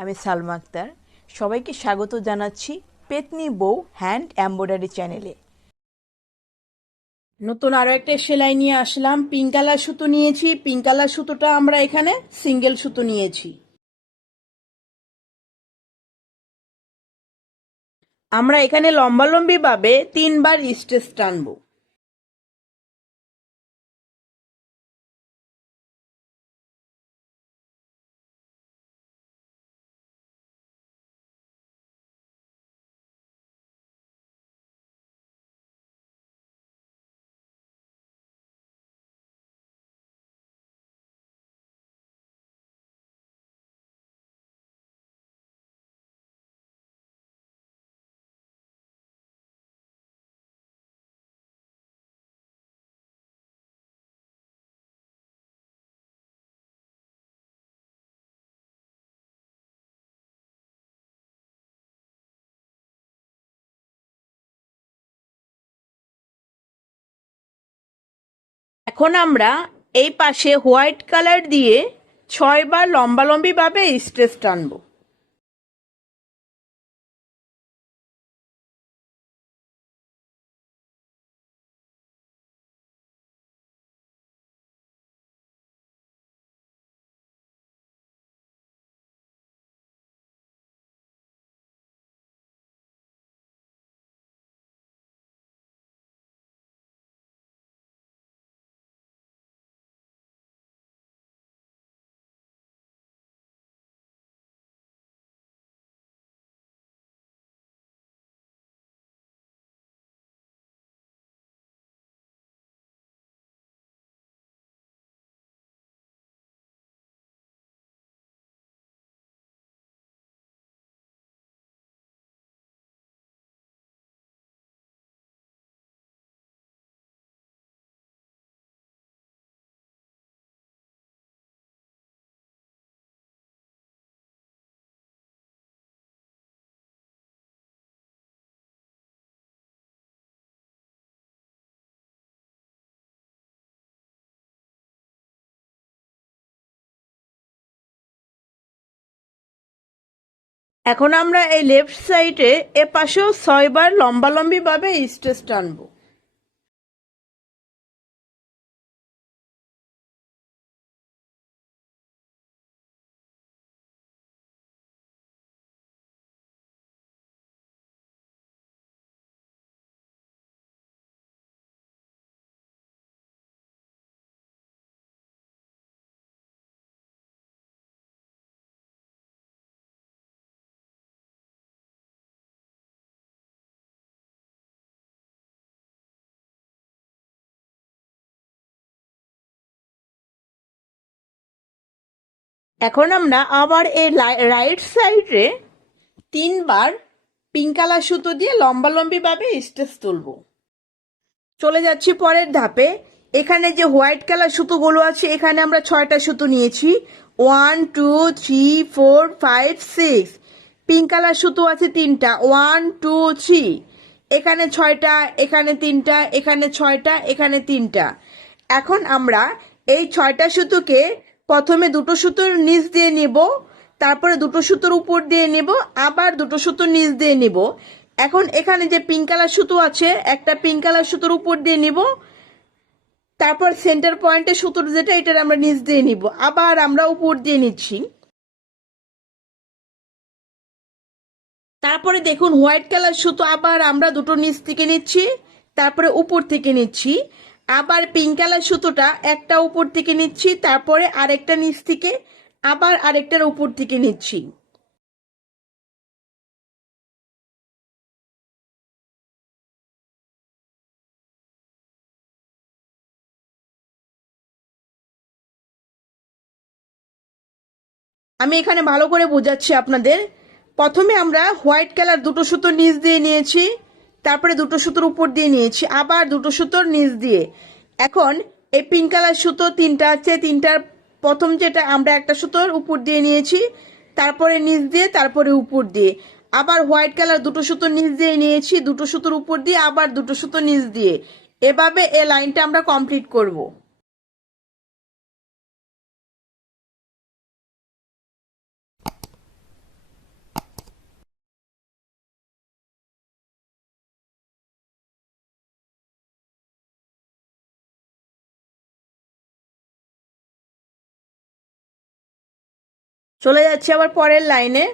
আমি সালমা আক্তার। সবাইকে স্বাগত জানাচ্ছি পেতনি বউ হ্যান্ড এমব্রয়ডারি চ্যানেলে। নতুন আরো একটা সেলাই নিয়ে আসলাম। পিঙ্ক কালার সুতো নিয়েছি। পিঙ্ক কালার সুতোটা আমরা এখানে সিঙ্গেল সুতো নিয়েছি। আমরা এখানে লম্বালম্বি ভাবে 3 বার স্টিচ টানবো। এখন আমরা এই পাশে হোয়াইট কালার দিয়ে 6 বার লম্বালম্বি ভাবে স্টিচ টানবো। এখন আমরা এই লেফট সাইডে এ পাশেও 6 বার লম্বালম্বি ভাবে স্টিচ টানবো। এখন আমরা আবার এই রাইট সাইডে 3 বার পিঙ্ক কালার সুতো দিয়ে লম্বালম্বি ভাবে স্টিচ তুলবো। চলে যাচ্ছি পরের ধাপে। এখানে যে হোয়াইট কালার সুতোগুলো আছে এখানে আমরা 6টা সুতো নিয়েছি। 1 2 3 4 5 6। পিঙ্ক কালার সুতো আছে 3টা। 1 2 3। এখানে 6টা, এখানে 3টা, এখানে 6টা, এখানে 3টা। এখন আমরা এই 6টা সুতোকে প্রথমে দুটো সুতোর নিচ দিয়ে নিব, তারপরে দুটো সুতোর উপর দিয়ে নিব, আবার দুটো সুতোর নিচ দিয়ে নিব। এখন এখানে যে পিঙ্ক কালার সুতো আছে একটা পিঙ্ক কালার সুতোর উপর দিয়ে নিব, তারপর সেন্টার পয়েন্টে সুতোর যেটা এটার আমরা নিচ দিয়ে নিব, আবার আমরা উপর দিয়ে নিচ্ছি। তারপরে দেখুন হোয়াইট কালার সুতো আবার আমরা দুটো নিচ থেকে নিচ্ছি, তারপরে উপর থেকে নিচ্ছি। আবার পিঙ্ক কালার সুতোটা একটা উপর থেকে নিচ্ছি, তারপরে আরেকটা নিচ থেকে, আবার আরেকটার উপর থেকে নিচ্ছি। আমি এখানে ভালো করে বোঝাচ্ছি আপনাদের। প্রথমে আমরা হোয়াইট কালার দুটো সুতো নিচ দিয়ে নিয়েছি, তারপরে দুটো সুতোর উপর দিয়ে নিয়েছি, আবার দুটো সুতোর নিচ দিয়ে। এখন এই পিঙ্ক কালার সুতো 3টা আছে, 3টার প্রথম যেটা আমরা একটা সুতোর উপর দিয়ে নিয়েছি, তারপরে নিচ দিয়ে, তারপরে উপর দিয়ে। আবার হোয়াইট কালার দুটো সুতো নিচ দিয়ে নিয়েছি, দুটো সুতোর উপর দিয়ে, আবার দুটো সুতো নিচ দিয়ে। এভাবে এই লাইনটা আমরা কমপ্লিট করব। চলে যাচ্ছি আবার পরের লাইনে।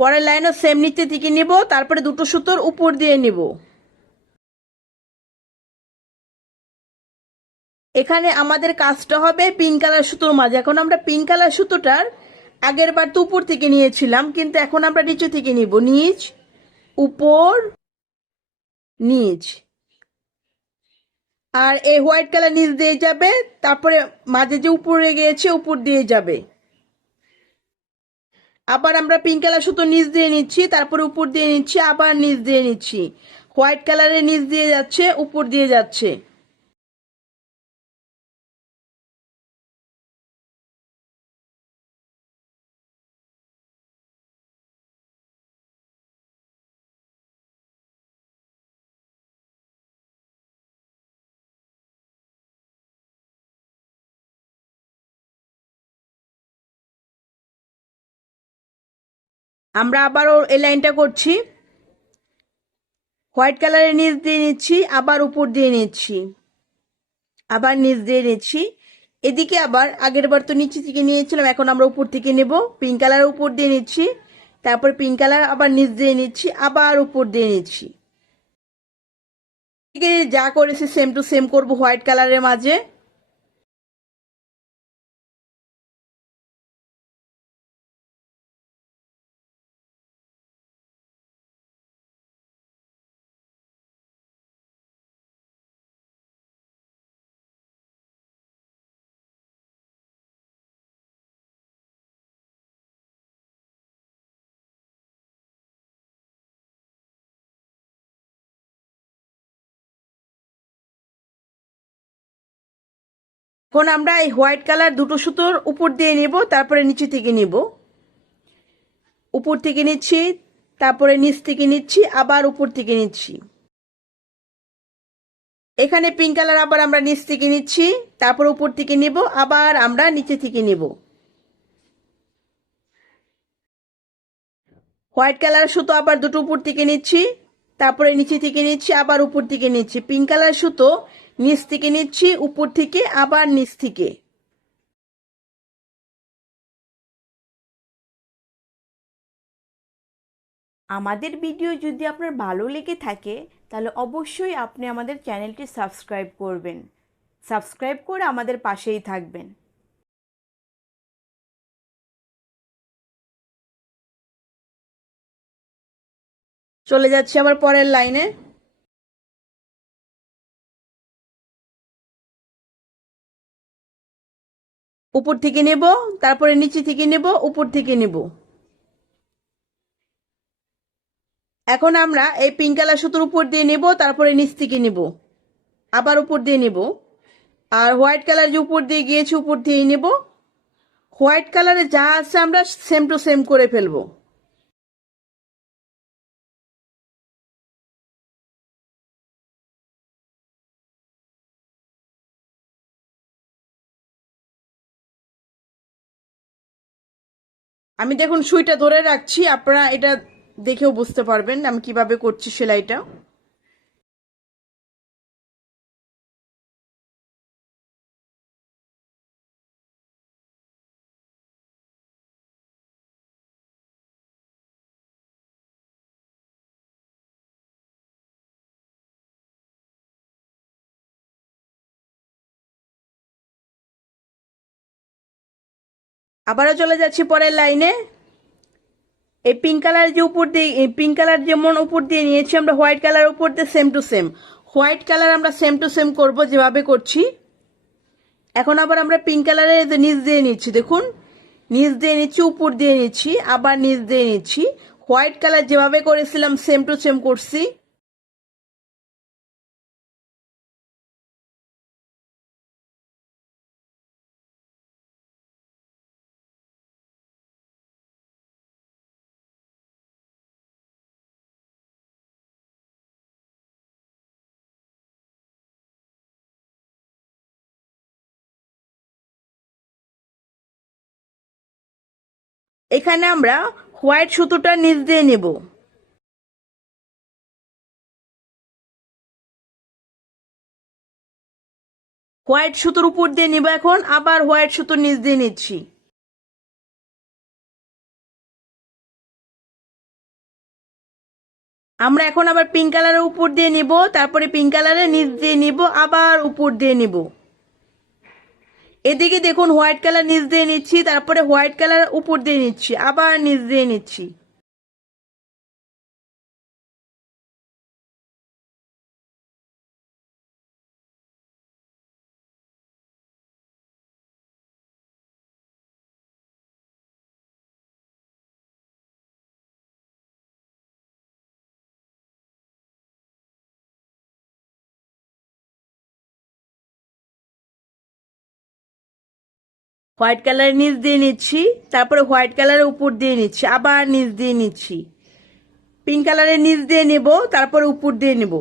পরের লাইনও সেম নিচে থেকে নিব, তারপরে দুটো সুতোর উপর দিয়ে নিব। এখানে আমাদের কাজটা হবে পিঙ্ক কালার সুতোর মাঝে। এখন আমরা পিঙ্ক কালার সুতোটার আগের বার তো উপর থেকে নিয়েছিলাম, কিন্তু এখন আমরা নিচে থেকে নিব, নিচ উপর নিচ। আর এই হোয়াইট কালার নিচ দিয়ে যাবে, তারপরে মাঝে যে উপরে গিয়েছে উপর দিয়ে যাবে। আবার আমরা পিঙ্ক কালার সুতো নিচ দিয়ে নিচ্ছি, তারপরে উপর দিয়ে নিচ্ছি, আবার নিচ দিয়ে নিচ্ছি। হোয়াইট কালারের নিচ দিয়ে যাচ্ছে, উপর দিয়ে যাচ্ছে। আমরা আবারও এই লাইনটা করছি। হোয়াইট কালারের নিচ দিয়ে নিচ্ছি, আবার উপর দিয়ে নিচ্ছি, আবার নিচ দিয়ে নিচ্ছি। এদিকে আবার আগের বার তো নিচে থেকে নিয়েছিলাম, এখন আমরা উপর থেকে নেব। পিঙ্ক কালার উপর দিয়ে নিচ্ছি, তারপর পিঙ্ক কালার আবার নিচ দিয়ে নিচ্ছি, আবার উপর দিয়ে নিচ্ছি। যা করেছি সেম টু সেম করব হোয়াইট কালারের মাঝে। এখন আমরা এই হোয়াইট কালার দুটো সুতোর উপর দিয়ে নিব, তারপরে নিচে থেকে নিব। উপর থেকে নিচ্ছি, তারপরে নিচ থেকে নিচ্ছি, আবার উপর থেকে নিচ্ছি। এখানে পিঙ্ক কালার আবার আমরা নিচ থেকে নিচ্ছি, তারপর উপর থেকে নিব, আবার আমরা নিচে থেকে নিব। হোয়াইট কালার সুতো আবার দুটো উপর থেকে নিচ্ছি, তারপরে নিচে থেকে নিচ্ছি, আবার উপর থেকে নিচ্ছি। পিঙ্ক কালার সুতো নিচ থেকে নিচ্ছি, উপর থেকে আবার নিচ থেকে। আমাদের ভিডিও যদি আপনার ভালো লেগে থাকে তাহলে অবশ্যই আপনি আমাদের চ্যানেলটি সাবস্ক্রাইব করবেন। সাবস্ক্রাইব করে আমাদের পাশেই থাকবেন। চলে যাচ্ছি আবার পরের লাইনে। উপর থেকে নেব, তারপরে নিচে থেকে নেব, উপর থেকে নেব। এখন আমরা এই পিঙ্ক কালার সুতোর উপর দিয়ে নেব, তারপরে নিচ থেকে নেব, আবার উপর দিয়ে নেব। আর হোয়াইট কালার যে উপর দিয়ে গিয়েছে উপর দিয়ে নেব। হোয়াইট কালারে যা আছে আমরা সেম টু সেম করে ফেলবো। আমি দেখুন সুইটা ধরে রাখছি, আপনারা এটা দেখেও বুঝতে পারবেন আমি কিভাবে করছি সেলাইটা। আবারও চলে যাচ্ছি পরের লাইনে। এই পিঙ্ক কালার যে উপর দিয়ে, পিঙ্ক কালার যেমন উপর দিয়ে নিয়েছি আমরা, হোয়াইট কালার উপর দিয়ে same to same. White colour আমরা সেম টু সেম করব যেভাবে করছি। এখন আবার আমরা পিঙ্ক কালারের নিচ দিয়ে নিচ্ছি, দেখুন নিচ দিয়ে নিচ্ছি, উপর দিয়ে নিচ্ছি, আবার নিচ দিয়ে নিচ্ছি। হোয়াইট কালার যেভাবে করেছিলাম সেম টু সেম করছি। এখানে আমরা হোয়াইট সুতোটা নিচ দিয়ে নেব। হোয়াইট সুতোর উপর দিয়ে নিব, এখন আবার হোয়াইট সুতোর নিচ দিয়ে নিচ্ছি। আমরা এখন আবার পিঙ্ক কালারের উপর দিয়ে নিব, তারপরে পিঙ্ক কালারের নিচ দিয়ে নিব, আবার উপর দিয়ে নিব। এদিকে দেখুন হোয়াইট কালার নিচ দিয়ে নিচ্ছি, তারপরে হোয়াইট কালার উপর দিয়ে নিচ্ছি, আবার নিচ দিয়ে নিচ্ছি। হোয়াইট কালারের নিচ দিয়ে নিচ্ছি, তারপরে হোয়াইট কালারের উপর দিয়ে নিচ্ছি, আবার নিচ দিয়ে নিচ্ছি। পিঙ্ক কালারের নিচ দিয়ে নেব, তারপরে উপর দিয়ে নেব।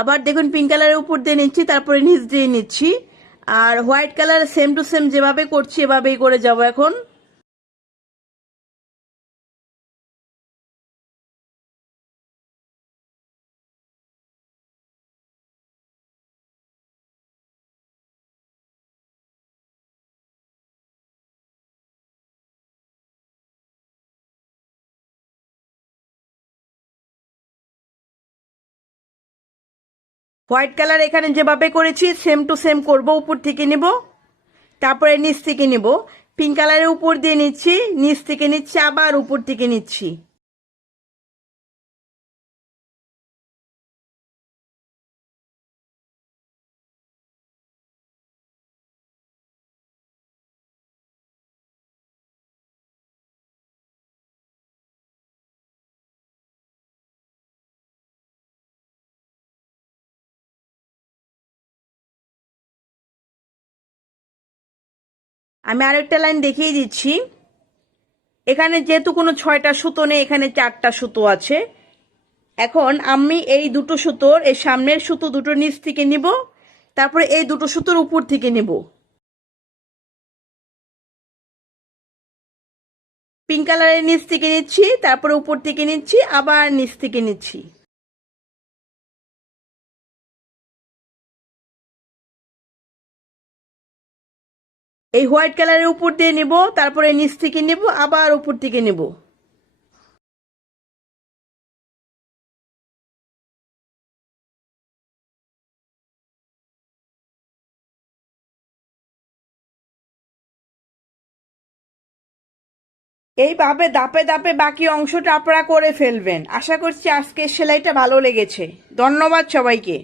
আবার দেখুন পিঙ্ক কালারের উপর দিয়ে নিচ্ছি, তারপরে নিচ দিয়ে নিচ্ছি। আর white colour same to same যেভাবে করছি এভাবেই করে যাব এখন। হোয়াইট কালার এখানে যেভাবে করেছি সেম টু সেম করব, উপর থেকে নিব, তারপরে নিচ থেকে নিব। পিঙ্ক কালারের উপর দিয়ে নিচ্ছি, নিচ থেকে নিচ্ছি, আবার উপর থেকে নিচ্ছি। আমি আরেকটা লাইন দেখিয়ে দিচ্ছি। এখানে যেহেতু কোনো 6টা সুতো নেই, এখানে 4টা সুতো আছে। এখন আমি এই দুটো সুতোর এই সামনের সুতো দুটো নিচ থেকে নিব, তারপরে এই দুটো সুতোর উপর থেকে নিব। পিঙ্ক কালারের নিচ থেকে নিচ্ছি, তারপরে উপর থেকে নিচ্ছি, আবার নিচ থেকে নিচ্ছি। এই হোয়াইট কালারের উপর দিয়ে নিব, তারপরে নিচ থেকে নিব, আবার উপর থেকে নিব। এইভাবে ধাপে ধাপে বাকি অংশটা আপনারা করে ফেলবেন। আশা করছি আজকের সেলাইটা ভালো লেগেছে। ধন্যবাদ সবাইকে।